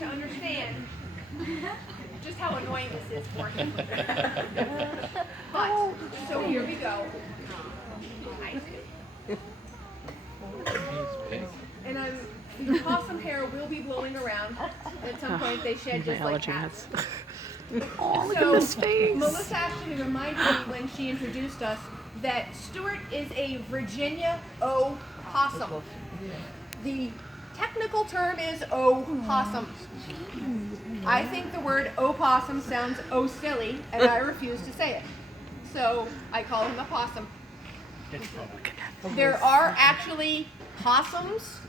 to understand just how annoying this is for him. But, so here we go. And the possum hair will be blowing around. At some point they shed just like cats. Oh, look at this face. Melissa actually reminded me when she introduced us that Stuart is a Virginia opossum. The technical term is opossum. I think the word opossum sounds silly, and I refuse to say it. So I call him a possum. There are actually possums,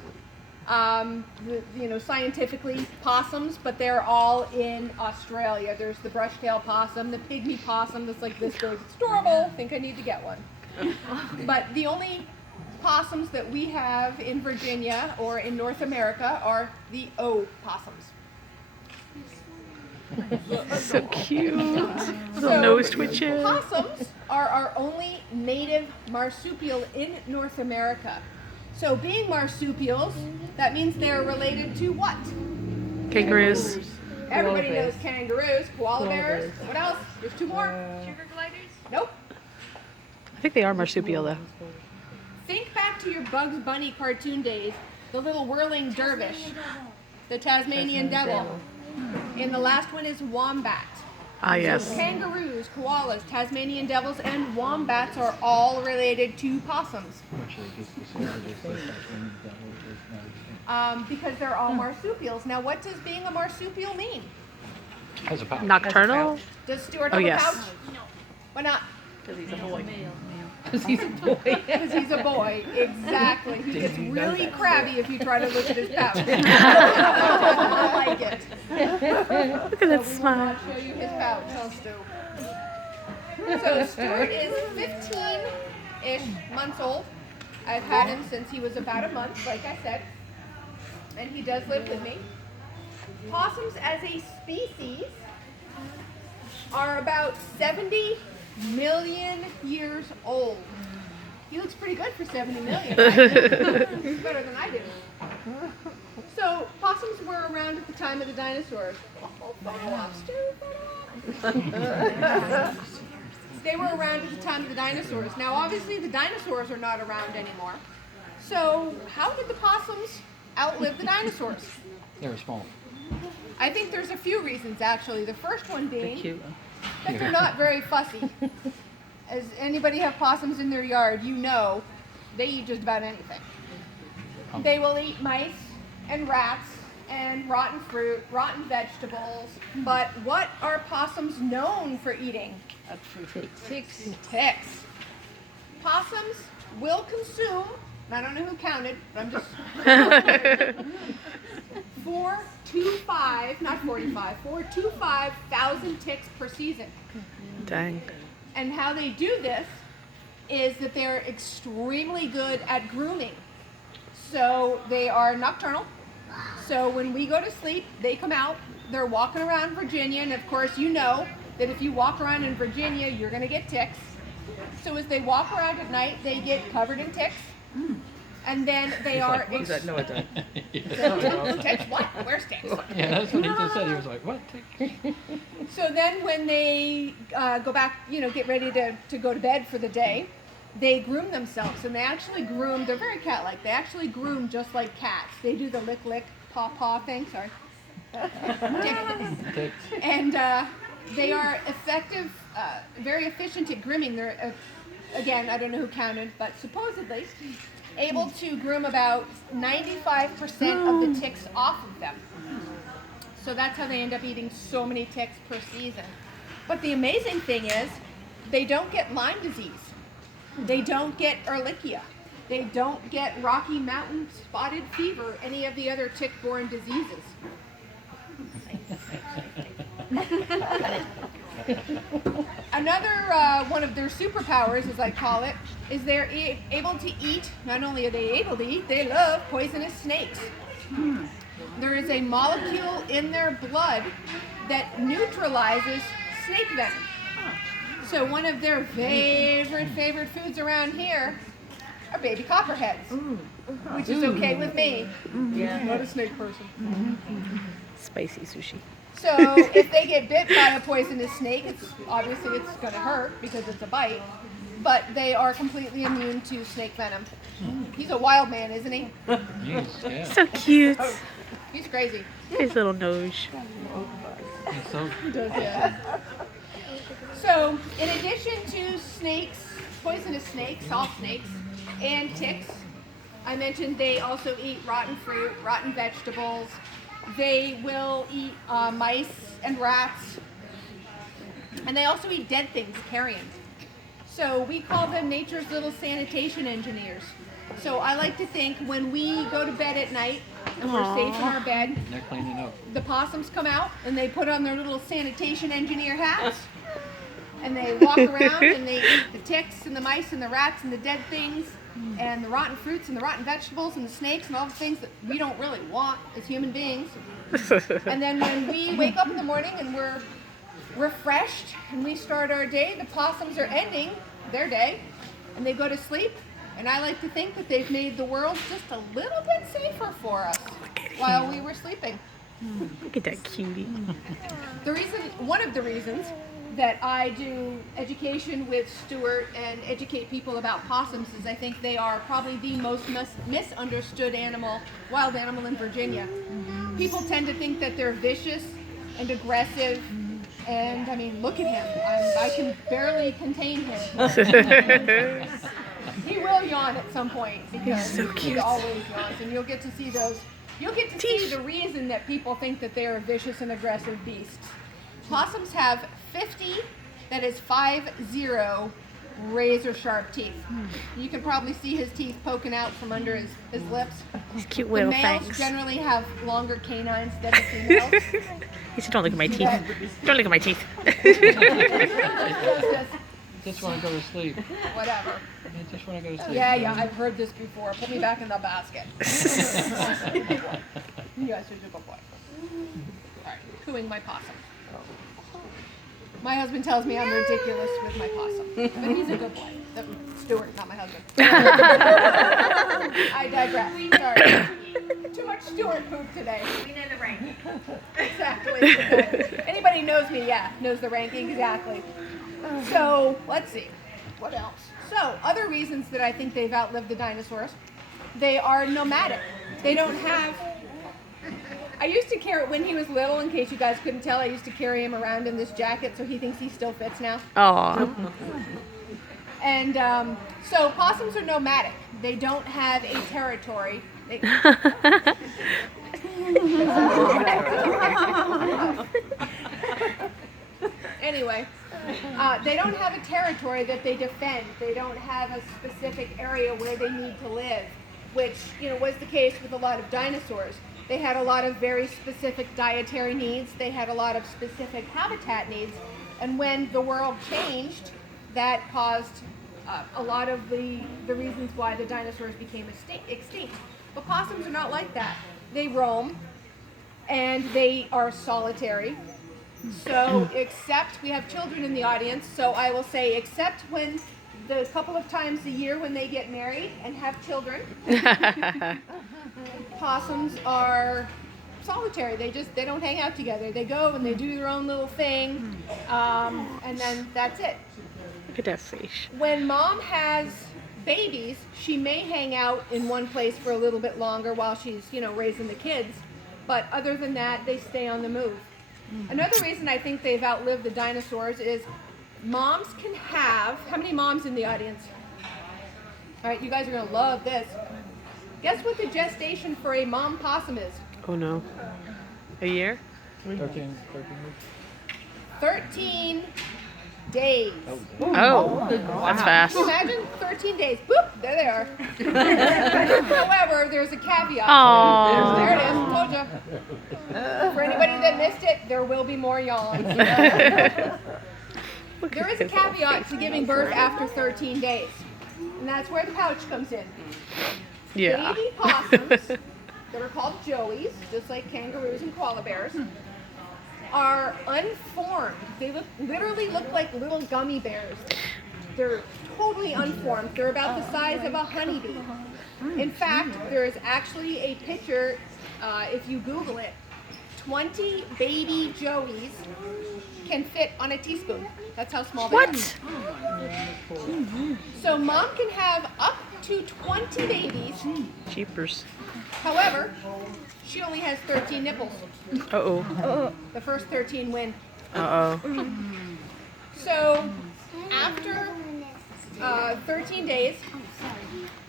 scientifically possums, but they're all in Australia. There's the brush-tail possum, the pygmy possum that's like this big. It's adorable. I think I need to get one. But the only possums that we have in Virginia or in North America are the opossums. So cute. Little nose twitches. Possums are our only native marsupial in North America. So being marsupials, that means they're related to what? Kangaroos. Everybody knows kangaroos, koala bears. What else? There's two more. Sugar gliders? Nope. I think they are marsupial though. Think back to your Bugs Bunny cartoon days. The little whirling dervish. The Tasmanian devil. And the last one is wombat. Ah, yes. So kangaroos, koalas, Tasmanian devils, and wombats are all related to possums. Because they're all marsupials. Now, what does being a marsupial mean? Has a pouch. Nocturnal? Does Stuart Oh, have yes. a pouch? No. Why not? Because he's a boy. Because he's a boy. Because he's a boy. Exactly. He gets really crabby if you try to look at his pouch. I like it. Look at that So we will smile. not show you his pouch, huh, Stu? So Stuart is 15-ish months old. I've had him since he was about a month, like I said. And he does live with me. Possums as a species are about 70 million years old. He looks pretty good for 70 million, right? He's better than I do. So, possums were around at the time of the dinosaurs. Oh, photo op, Stu, photo op. They were around at the time of the dinosaurs. Now, obviously, the dinosaurs are not around anymore. So, how did the possums outlive the dinosaurs? They were small. I think there's a few reasons, actually. The first one being that they're not very fussy. As anybody have possums in their yard, you know they eat just about anything. They will eat mice and rats and rotten fruit, rotten vegetables. But what are possums known for eating? Ticks. Ticks. Possums will consume, and I don't know who counted, but I'm just 425,000 ticks per season. Dang. And how they do this is that they're extremely good at grooming. So they are nocturnal. So when we go to sleep, they come out. They're walking around Virginia, and of course you know that if you walk around in Virginia, you're going to get ticks. So as they walk around at night, they get covered in ticks. And then they are... No, it doesn't. Ticks? What? Where's ticks? Yeah, that's what he just said. He was like, what? So then when they go back, get ready to go to bed for the day, they groom themselves. And they actually groom, they're very cat-like. They actually groom just like cats. They do the lick, paw thing, sorry. And they are effective, very efficient at grooming. They're, again, I don't know who counted, but supposedly able to groom about 95% of the ticks off of them. So that's how they end up eating so many ticks per season. But the amazing thing is, they don't get Lyme disease. They don't get Ehrlichia. They don't get Rocky Mountain spotted fever, any of the other tick-borne diseases. Another one of their superpowers, as I call it, is they're able to eat, not only are they able to eat, they love poisonous snakes. There is a molecule in their blood that neutralizes snake venom. So one of their favorite foods around here are baby copperheads, which is okay with me. Yeah. Not a snake person. Spicy sushi. So if they get bit by a poisonous snake, obviously it's going to hurt because it's a bite, but they are completely immune to snake venom. He's a wild man, isn't he? Jeez, yeah. So cute. He's crazy. His little nose. It's so So in addition to snakes, poisonous snakes, salt snakes, and ticks, I mentioned they also eat rotten fruit, rotten vegetables. They will eat mice and rats. And they also eat dead things, carrion. So we call them nature's little sanitation engineers. So I like to think when we go to bed at night and we're safe in our bed, they're cleaning up. the possums come out and they put on their little sanitation engineer hats. And they walk around and they eat the ticks and the mice and the rats and the dead things and the rotten fruits and the rotten vegetables and the snakes and all the things that we don't really want as human beings. And then when we wake up in the morning and we're refreshed and we start our day, the possums are ending their day and they go to sleep. And I like to think that they've made the world just a little bit safer for us while we were sleeping. Look at that cutie. One of the reasons that I do education with Stuart and educate people about possums is I think they are probably the most misunderstood wild animal in Virginia. People tend to think that they're vicious and aggressive, and I mean, look at him. I can barely contain him. He will yawn at some point because so he cute. always yawns, and you'll get to see those. You'll get to see the reason that people think that they are vicious and aggressive beasts. Possums have 50, that is 50, razor sharp teeth. You can probably see his teeth poking out from under his lips. His cute The little males fangs. generally have longer canines than the females. He said, don't look at my teeth. Don't look at my teeth. Just want to go to sleep. Whatever. I just want to go to sleep. Yeah, I've heard this before. Put me back in the basket. You guys are a good boy. Alright, cooing my possum. My husband tells me I'm ridiculous with my possum, but he's a good boy. Stuart, not my husband. I digress. Sorry. Too much Stuart poop today. We know the rank. Exactly. Anybody knows me, knows the rank exactly. So let's see. What else? So other reasons that I think they've outlived the dinosaurs. They are nomadic. They don't have. I used to carry, when he was little, in case you guys couldn't tell, I used to carry him around in this jacket, so he thinks he still fits now. Aw. And so possums are nomadic. They don't have a territory. Anyway, they don't have a territory that they defend. They don't have a specific area where they need to live, which was the case with a lot of dinosaurs. They had a lot of very specific dietary needs. They had a lot of specific habitat needs. And when the world changed, that caused a lot of the reasons why the dinosaurs became extinct. But possums are not like that. They roam, and they are solitary. So except, we have children in the audience, so I will say except when the couple of times a year when they get married and have children, possums are solitary. They don't hang out together. They go and they do their own little thing, and then that's it. Look at that fish. When mom has babies, she may hang out in one place for a little bit longer while she's, raising the kids, but other than that, they stay on the move. Another reason I think they've outlived the dinosaurs is moms can have, how many moms in the audience? All right, you guys are going to love this. Guess what the gestation for a mom possum is? Oh no. A year? 13 13 days. Oh, that's fast. Can you imagine? 13 days. Boop, there they are. However, there's a caveat. Aww. There it is. Told you. For anybody that missed it, there will be more yawns. There is a caveat to giving birth after 13 days. And that's where the pouch comes in. Yeah. Baby possums, that are called joeys, just like kangaroos and koala bears, are unformed. They literally look like little gummy bears. They're totally unformed. They're about the size of a honeybee. In fact, there is actually a picture, if you Google it, 20 baby joeys can fit on a teaspoon. That's how small they are. What? So mom can have up to 20 babies. Jeepers. However, she only has 13 nipples. Uh-oh. The first 13 win. Uh-oh. So after 13 days,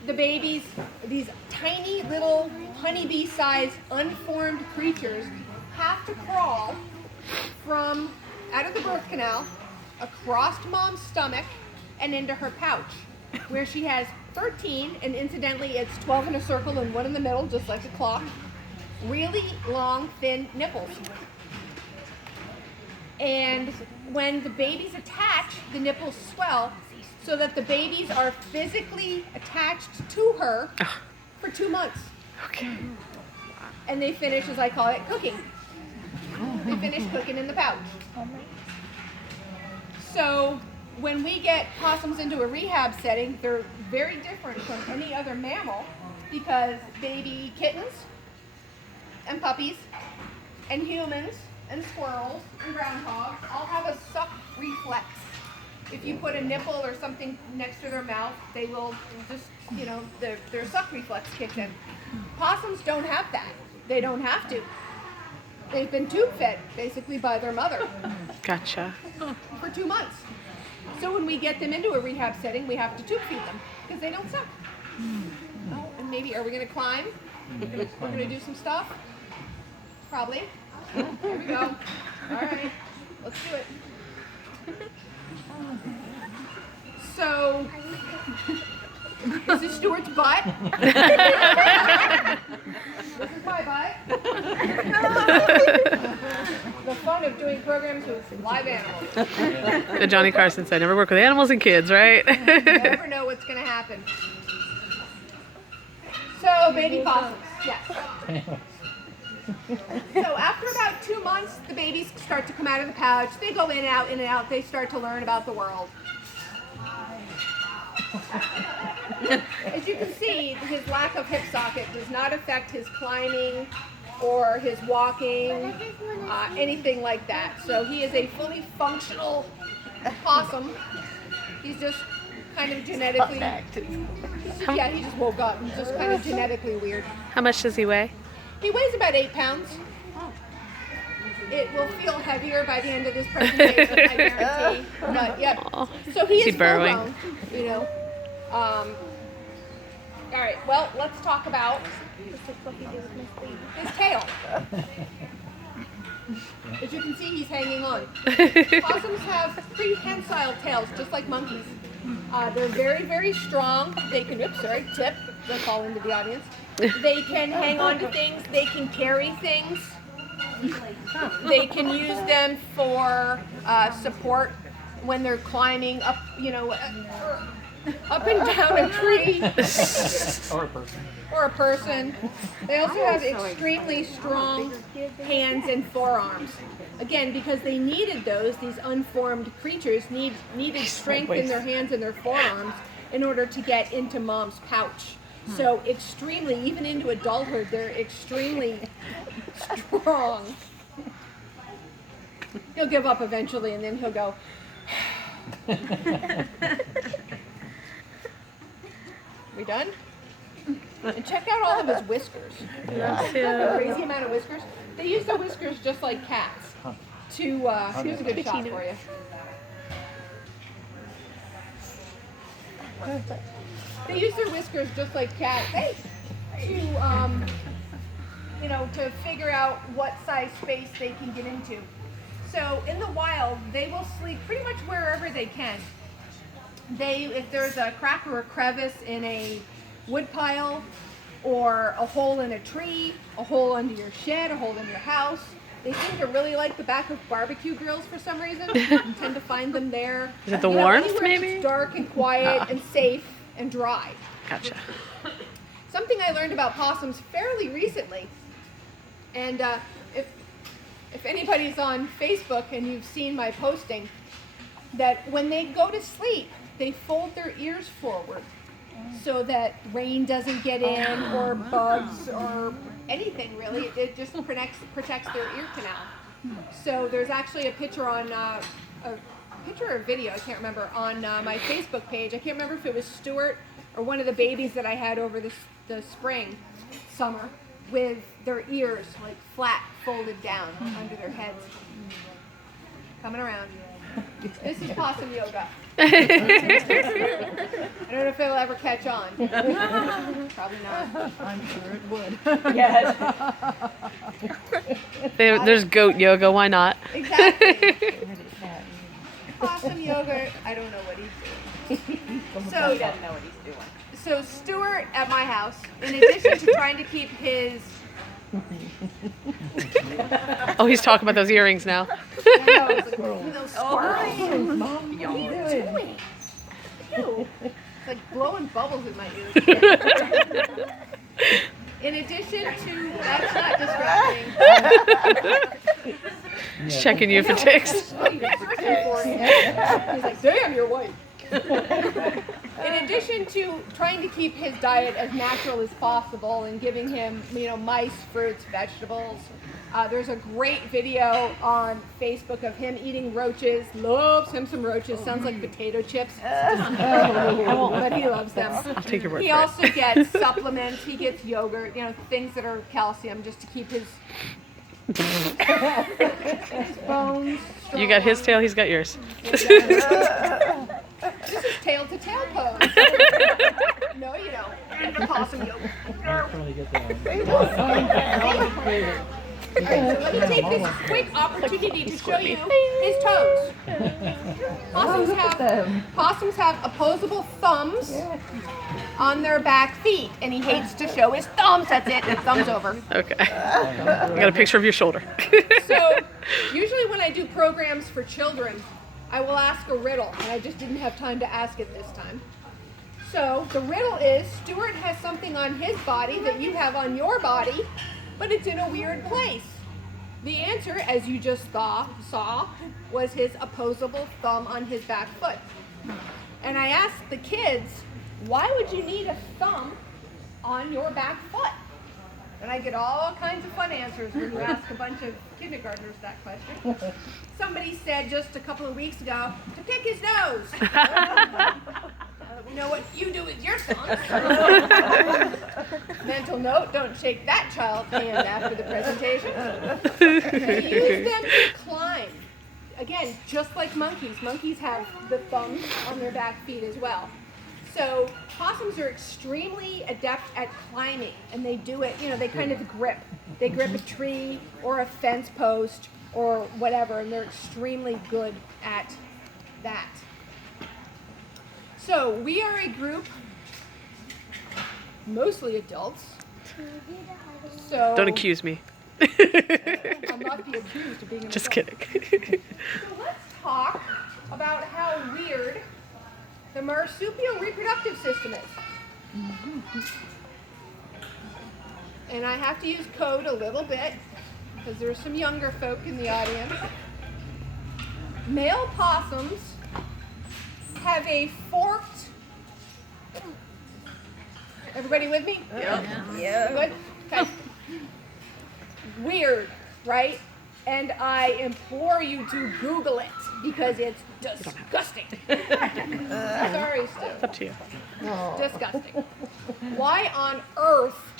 the babies, these tiny little honeybee-sized unformed creatures, have to crawl from out of the birth canal, across mom's stomach, and into her pouch, where she has 13, and incidentally it's 12 in a circle and one in the middle, just like a clock, really long, thin nipples. And when the babies attach, the nipples swell so that the babies are physically attached to her for 2 months. Okay. And they finish, as I call it, cooking. They finish cooking in the pouch. So when we get possums into a rehab setting, they're very different from any other mammal because baby kittens and puppies and humans and squirrels and groundhogs all have a suck reflex. If you put a nipple or something next to their mouth, they will just, their suck reflex kicks in. Possums don't have that. They don't have to. They've been tube fed, basically, by their mother Gotcha. for 2 months. So when we get them into a rehab setting, we have to tube feed them because they don't suck. Oh, and maybe, are we going to climb? We're going to do some stuff? Probably. Here we go. All right, let's do it. So, this is Stuart's butt. This is my butt. The fun of doing programs with live animals. The Johnny Carson said, never work with animals and kids, right? You never know what's going to happen. So, baby possums, yes. So after about 2 months, the babies start to come out of the pouch. They go in and out, in and out. They start to learn about the world. As you can see, his lack of hip socket does not affect his climbing or his walking, anything like that. So he is a fully functional possum. He's just kind of genetically... Yeah, he just woke up. He's just kind of genetically weird. How much does he weigh? He weighs about 8 pounds. It will feel heavier by the end of this presentation, I guarantee. But yep. So he Is he is burrowing? full-grown, all right. Well, let's talk about his tail. As you can see, he's hanging on. Possums have prehensile tails, just like monkeys. They're very, very strong. They can, tip. They'll fall into the audience. They can hang on to things. They can carry things. They can use them for support when they're climbing up, up and down a tree. Or a person. Or a person. They also have extremely strong hands and forearms. Again, because they needed those, these unformed creatures needed strength in their hands and their forearms in order to get into mom's pouch. So extremely, even into adulthood, they're extremely strong. He'll give up eventually, and then he'll go. We done? And check out all of his whiskers. A crazy amount of whiskers. They use their whiskers just like cats. Here's a good shot for you. They use their whiskers just like cats to figure out what size space they can get into. So in the wild, they will sleep pretty much wherever they can. If there's a crack or a crevice in a wood pile, or a hole in a tree, a hole under your shed, a hole in your house, they seem to really like the back of barbecue grills for some reason. You tend to find them there. Is it the warmth, anywhere maybe? It's dark and quiet and safe and dry. Gotcha. Something I learned about possums fairly recently, and if anybody's on Facebook and you've seen my posting, that when they go to sleep, they fold their ears forward so that rain doesn't get in or bugs or anything really. It just protects their ear canal. So there's actually a picture on a picture or video, I can't remember, on my Facebook page. I can't remember if it was Stuart or one of the babies that I had over the summer, with their ears like flat folded down under their heads. Coming around. This is Possum yoga. I don't know if it'll ever catch on. Probably not. I'm sure it would. Yes. There's goat yoga. Why not? Exactly. Possum yoga. I don't know what he's doing. So Stuart at my house, in addition to trying to keep his Oh, he's talking about those earrings now. those squirrels. Mom, What are you doing? Ew. It's like blowing bubbles in my ears. In addition to, that's not distracting. He's checking you for ticks. He's like, damn, you're white. In addition to trying to keep his diet as natural as possible and giving him, mice, fruits, vegetables, there's a great video on Facebook of him eating roaches. Loves him some roaches. Sounds like potato chips. But he loves them. I'll take your word He for it. also gets supplements. He gets yogurt, things that are calcium just to keep his bones strong. You got his tail, he's got yours. This is tail to tail pose. No, you don't. It's a possum yoga. I'm trying to get that. All right, so let me take this quick opportunity to show you his toes. Possums have opposable thumbs on their back feet, and he hates to show his thumbs. That's it. Thumbs over. Okay. I got a picture of your shoulder. So usually when I do programs for children, I will ask a riddle, and I just didn't have time to ask it this time. So the riddle is, Stuart has something on his body that you have on your body, but it's in a weird place. The answer, as you just saw, was his opposable thumb on his back foot. And I asked the kids, why would you need a thumb on your back foot? And I get all kinds of fun answers when you ask a bunch of kindergartners that question. Somebody said just a couple of weeks ago, to pick his nose. We know what you do with your thumbs. Mental note, don't shake that child's hand after the presentation. Use them to climb. Again, just like monkeys. Monkeys have the thumbs on their back feet as well. So possums are extremely adept at climbing, and they do it, they kind of grip. They grip a tree or a fence post or whatever, and they're extremely good at that. So we are a group, mostly adults. So Don't accuse me. I'll not be accused of being an Just adult. kidding. So let's talk about how weird the marsupial reproductive system is. And I have to use code a little bit because there's some younger folk in the audience. Male possums have a forked. Everybody with me? Yeah. Good? Okay. Weird, right? And I implore you to Google it because it's disgusting. Sorry, Stu. It's up to you. Disgusting. Why on earth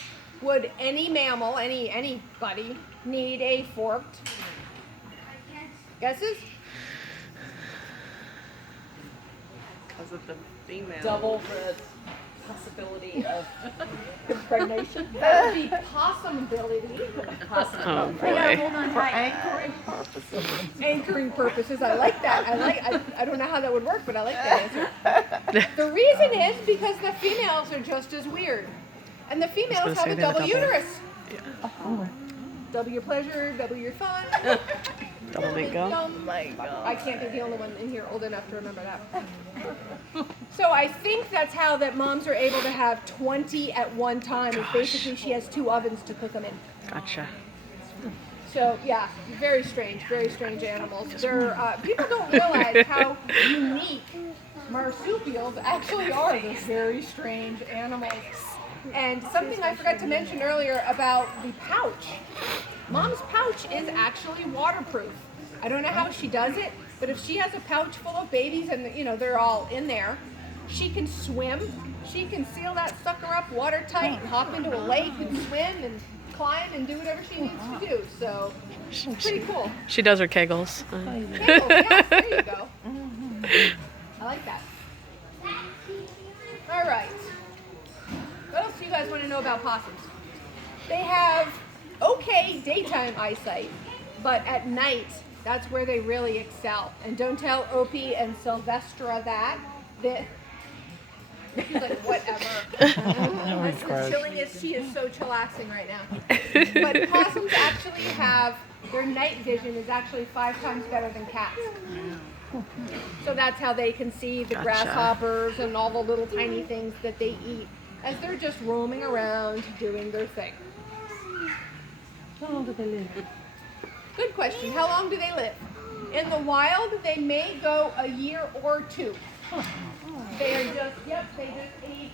would any mammal, anybody, need a forked? Guesses? Because of the female. Double the possibility of impregnation. That would be possumability. Oh boy. For anchoring purposes. Anchoring purposes. I like that. I don't know how that would work, but I like that answer. The reason is because the females are just as weird. And the females have a double uterus. Double your pleasure, double your fun. Double mingo. I can't be the only one in here old enough to remember that. So I think that's how that moms are able to have 20 at one time. Is basically she has 2 ovens to cook them in. Gotcha. So yeah, very strange animals. They're people don't realize how unique marsupials actually are. They're very strange animals. And something I forgot to mention earlier about the pouch. Mom's pouch is actually waterproof. I don't know how she does it, but if she has a pouch full of babies and they're all in there, she can swim. She can seal that sucker up watertight and hop into a lake and swim and climb and do whatever she needs to do. So it's pretty cool. She does her kegels. Kegels, yes, there you go. I like that. All right. What else do you guys want to know about possums? They have okay daytime eyesight, but at night, that's where they really excel. And don't tell Opie and Sylvestra that. She's like, whatever. That's the chilliest. She is so chillaxing right now. But possums actually have, their night vision is actually 5 times better than cats. So that's how they can see the grasshoppers and all the little tiny things that they eat as they're just roaming around doing their thing. How long do they live? Good question. How long do they live? In the wild, they may go a year or 2. They are just, they just age,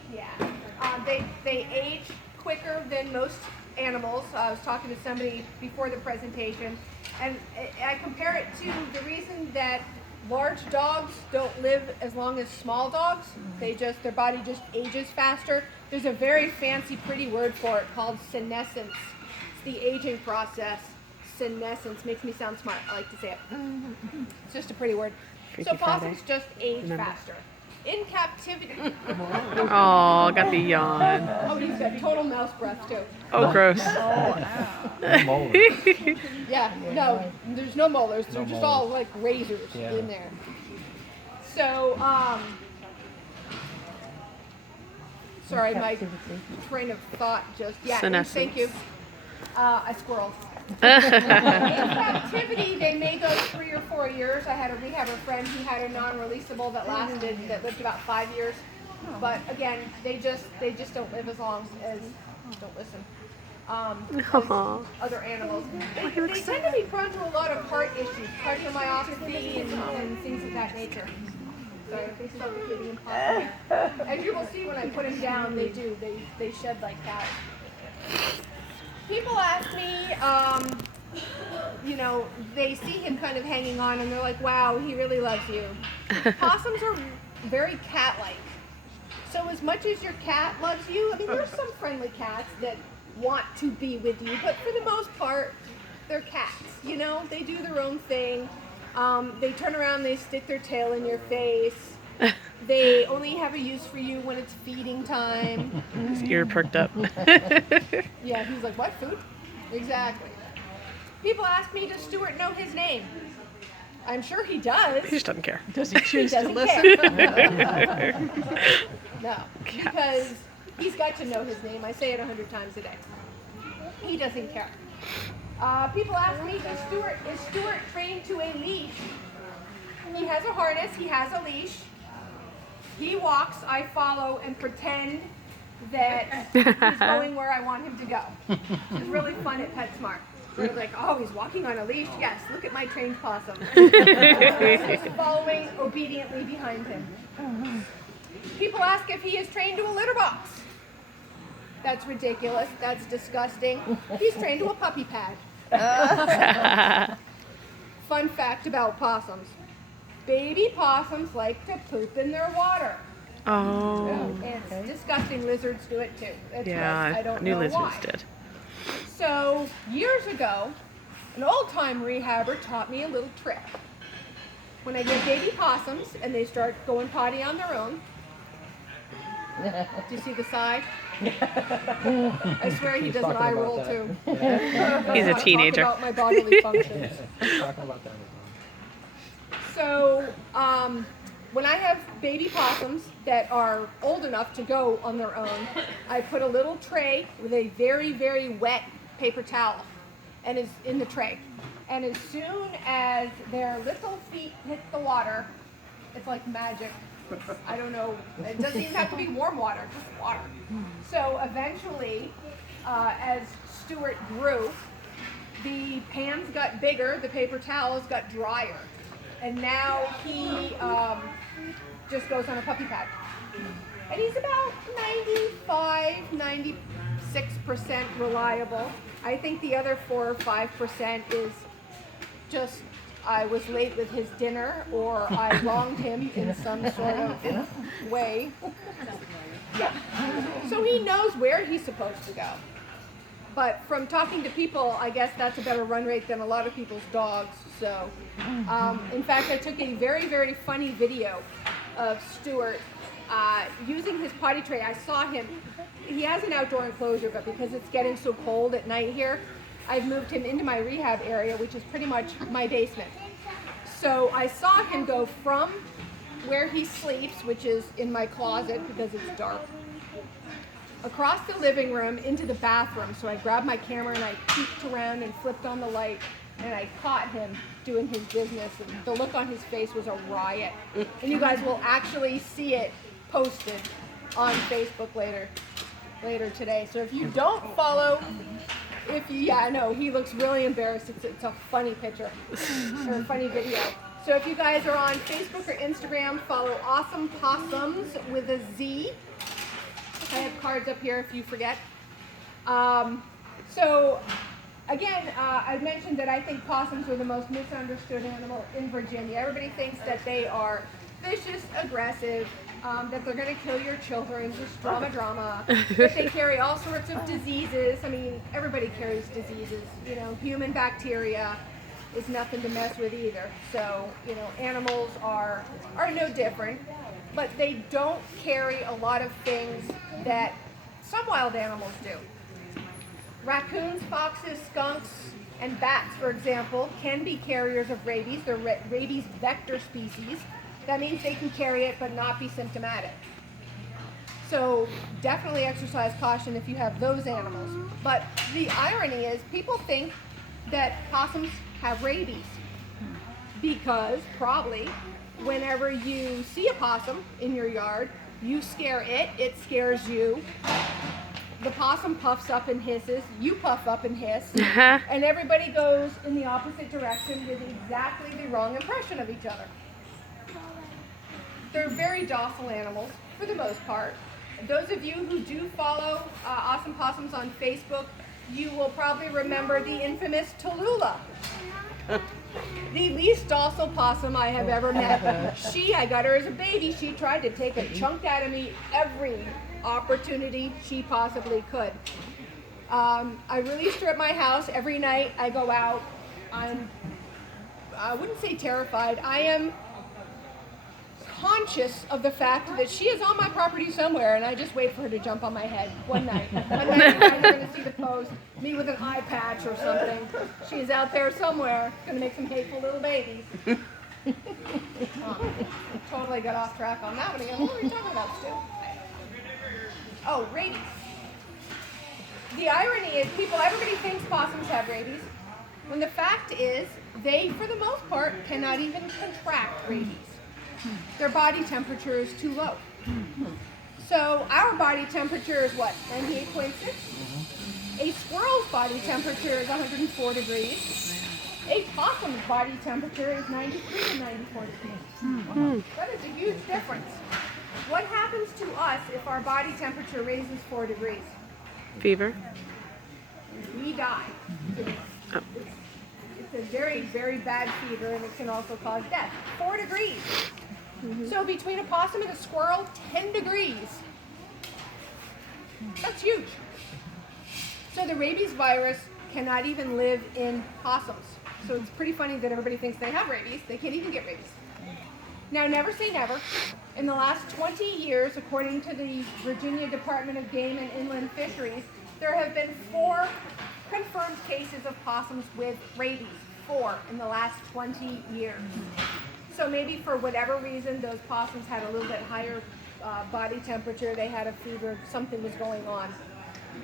they age quicker than most animals. I was talking to somebody before the presentation, and I compare it to the reason that large dogs don't live as long as small dogs. Their body just ages faster. There's a very fancy, pretty word for it called senescence. It's the aging process. Senescence makes me sound smart. I like to say it. It's just a pretty word. Freaky So possums Friday. just age faster. In captivity. Oh, got the yawn. Oh, he's got total mouse breath too. Oh, gross. Molar. Yeah, no, there's no molars. They're just all like razors Yeah. in there. So, sorry, my train of thought just, Senescence. thank you. I squirreled. In captivity, they may go 3 or 4 years. I had a rehabber friend who had a non-releasable that lived about 5 years. But again, they just don't live as long as, don't listen, as other animals. They tend to be prone to a lot of heart issues, cardiomyopathy and things of that nature. Sorry, if they suffocating and possum. As you will see when I put them down, they do. They shed like that. People ask me, they see him kind of hanging on and they're like, wow, he really loves you. Possums are very cat-like. So as much as your cat loves you, there's some friendly cats that want to be with you, but for the most part, they're cats. They do their own thing. They turn around, they stick their tail in your face. They only have a use for you when it's feeding time. His ear perked up. Yeah, he's like, what, food? Exactly. People ask me, does Stuart know his name? I'm sure he does. He just doesn't care. Does he choose to Doesn't listen? care. No, because he's got to know his name. I say it 100 times a day. He doesn't care. People ask me, is Stuart trained to a leash? He has a harness, he has a leash. He walks, I follow, and pretend that he's going where I want him to go. It's really fun at PetSmart. They're like, oh, he's walking on a leash? Yes, look at my trained possum. He's following obediently behind him. People ask if he is trained to a litter box. That's ridiculous. That's disgusting. He's trained to a puppy pad. Fun fact about possums. Baby possums like to poop in their water. Oh. It's disgusting. Lizards do it too. It's Yeah, gross. I don't knew know lizards why. did. So years ago, an old-time rehabber taught me a little trick. When I get baby possums and they start going potty on their own, do you see the side? I swear he does an eye roll too. He's a Talk teenager. about my bodily functions. Talking about that. So, when I have baby possums that are old enough to go on their own, I put a little tray with a very, very wet paper towel and is in the tray. And as soon as their little feet hit the water, it's like magic. I don't know, it doesn't even have to be warm water, just water. So eventually, as Stuart grew, the pans got bigger, the paper towels got drier. And now he just goes on a puppy pad. And he's about 96% reliable. I think the other 4 or 5% is just I was late with his dinner or I wronged him in some sort of way. Yeah. So he knows where he's supposed to go. But from talking to people, I guess that's a better run rate than a lot of people's dogs. So, in fact, I took a very, very funny video of Stuart using his potty tray. I saw him. He has an outdoor enclosure, but because it's getting so cold at night here, I've moved him into my rehab area, which is pretty much my basement. So I saw him go from where he sleeps, which is in my closet because it's dark, across the living room into the bathroom. So I grabbed my camera and I peeked around and flipped on the light and I caught him doing his business. And the look on his face was a riot. And you guys will actually see it posted on Facebook later today. So if you don't follow, I know he looks really embarrassed. It's a funny picture or a funny video. So if you guys are on Facebook or Instagram, follow Awesome Possums with a Z. I have cards up here if you forget. So again, I mentioned that I think possums are the most misunderstood animal in Virginia. Everybody thinks that they are vicious, aggressive, that they're going to kill your children, just drama, that they carry all sorts of diseases. I mean, everybody carries diseases. You know, human bacteria is nothing to mess with either. So, you know, animals are no different, but they don't carry a lot of things that some wild animals do. Raccoons, foxes, skunks, and bats, for example, can be carriers of rabies. They're rabies vector species. That means they can carry it but not be symptomatic. So definitely exercise caution if you have those animals. But the irony is people think that possums have rabies because probably whenever you see a possum in your yard, you scare it, it scares you. The possum puffs up and hisses, you puff up and hiss, and everybody goes in the opposite direction with exactly the wrong impression of each other. They're very docile animals for the most part. Those of you who do follow Awesome Possums on Facebook, you will probably remember the infamous Tallulah. The least docile possum I have ever met. I got her as a baby. She tried to take a chunk out of me every opportunity she possibly could. I released her at my house every night. I go out. I wouldn't say terrified. I am conscious of the fact that she is on my property somewhere, and I just wait for her to jump on my head one night. One night you guys are going to see the post, me with an eye patch or something. She's out there somewhere, going to make some hateful little babies. Totally got off track on that one again. What were we talking about, Stu? Oh, rabies. The irony is everybody thinks possums have rabies, when the fact is they, for the most part, cannot even contract rabies. Their body temperature is too low. So our body temperature is what, 98.6? A squirrel's body temperature is 104 degrees. A possum's body temperature is 93 to 94 degrees. That is a huge difference. What happens to us if our body temperature raises 4 degrees? Fever. We die. It's a very, very bad fever, and it can also cause death. 4 degrees. So between a possum and a squirrel, 10 degrees. That's huge. So the rabies virus cannot even live in possums. So it's pretty funny that everybody thinks they have rabies. They can't even get rabies. Now, never say never. In the last 20 years, according to the Virginia Department of Game and Inland Fisheries, there have been 4 confirmed cases of possums with rabies. 4 in the last 20 years. So maybe for whatever reason, those possums had a little bit higher body temperature, they had a fever, something was going on.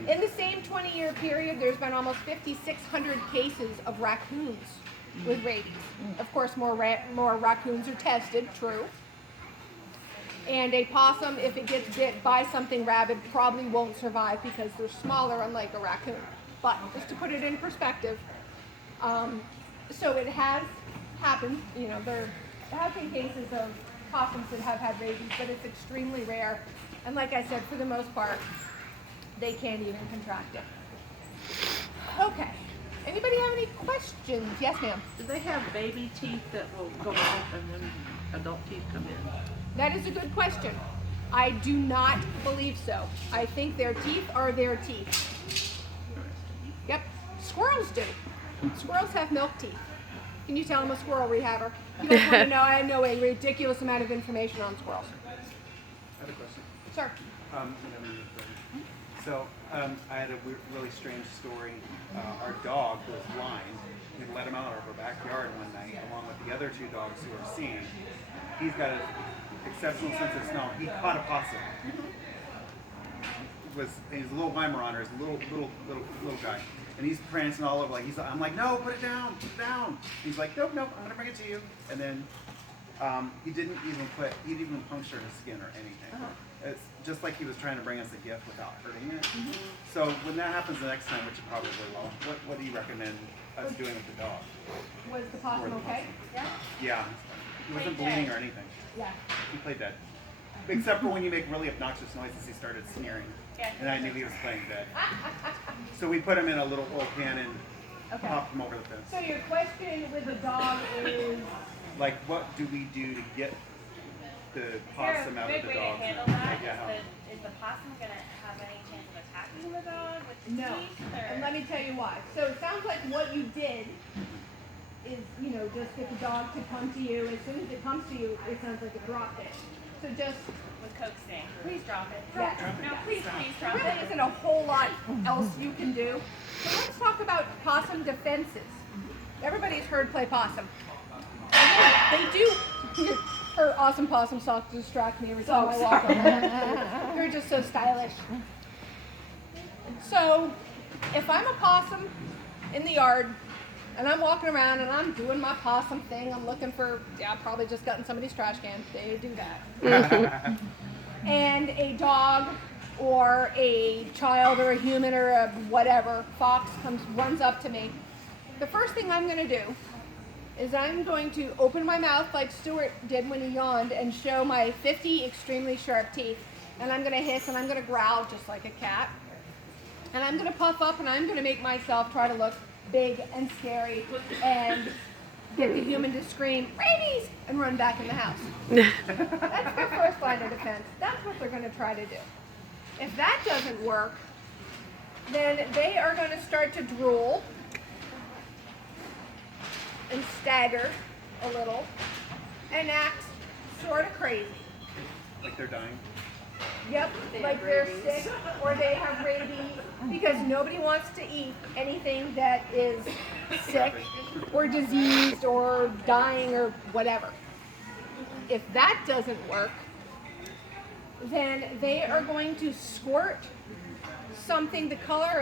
In the same 20-year period, there's been almost 5,600 cases of raccoons with rabies. Of course, more raccoons are tested, true. And a possum, if it gets bit by something rabid, probably won't survive because they're smaller, unlike a raccoon. But just to put it in perspective, so it has happened, there have been cases of possums that have had rabies, but it's extremely rare. And like I said, for the most part, they can't even contract it. Okay. Anybody have any questions? Yes, ma'am. Do they have baby teeth that will go off and then adult teeth come in? That is a good question. I do not believe so. I think their teeth are their teeth. Yep. Squirrels do. Squirrels have milk teeth. Can you tell I'm a squirrel rehabber? You guys want to know? I know a ridiculous amount of information on squirrels. I have a question. Sir. Whenever you're ready. So, I had a really strange story. Our dog was blind. We let him out of our backyard one night, along with the other two dogs who were seeing. He's got an exceptional sense of smell. He caught a possum. He's a little Weimaraner, he's a little guy. And he's prancing all over, I'm like, no, put it down. He's like, nope, I'm gonna bring it to you. And then he didn't even puncture his skin or anything. It's just like he was trying to bring us a gift without hurting it. So when that happens the next time, which it probably will, what do you recommend us doing with the dog? Was the possum okay? Yeah. Yeah, he wasn't bleeding or anything. Yeah. He played dead. Except for when you make really obnoxious noises, he started sneering. And I knew he was playing dead. So we put him in a little oil pan and popped him over the fence. So your question with the dog is? Like, what do we do to get the possum out of the dog? Is the possum going to have any chance of attacking the dog with the No. teeth? Or? And let me tell you why. So it sounds like what you did is, just get the dog to come to you. As soon as it comes to you, it sounds like it dropped it. So just With coaxing. Please drop it. Yeah. No, please drop there really it. isn't a whole lot else you can do. So let's talk about possum defenses. Everybody's heard play possum. They do. Her awesome possum socks distract me every time I walk on them. They're just so stylish. So, if I'm a possum in the yard and I'm walking around and I'm doing my possum thing, I'm looking for, I've probably just gotten somebody's trash can. They do that. And a dog or a child or a human or a whatever, fox runs up to me. The first thing I'm going to do is I'm going to open my mouth like Stuart did when he yawned and show my 50 extremely sharp teeth. And I'm going to hiss and I'm going to growl just like a cat. And I'm going to puff up and I'm going to make myself try to look big and scary and get the human to scream, rabies, and run back in the house. That's their first line of defense. That's what they're going to try to do. If that doesn't work, then they are going to start to drool and stagger a little and act sort of crazy. Like they're dying. Yep, like they're sick or they have rabies, because nobody wants to eat anything that is sick or diseased or dying or whatever. If that doesn't work, then they are going to squirt something the color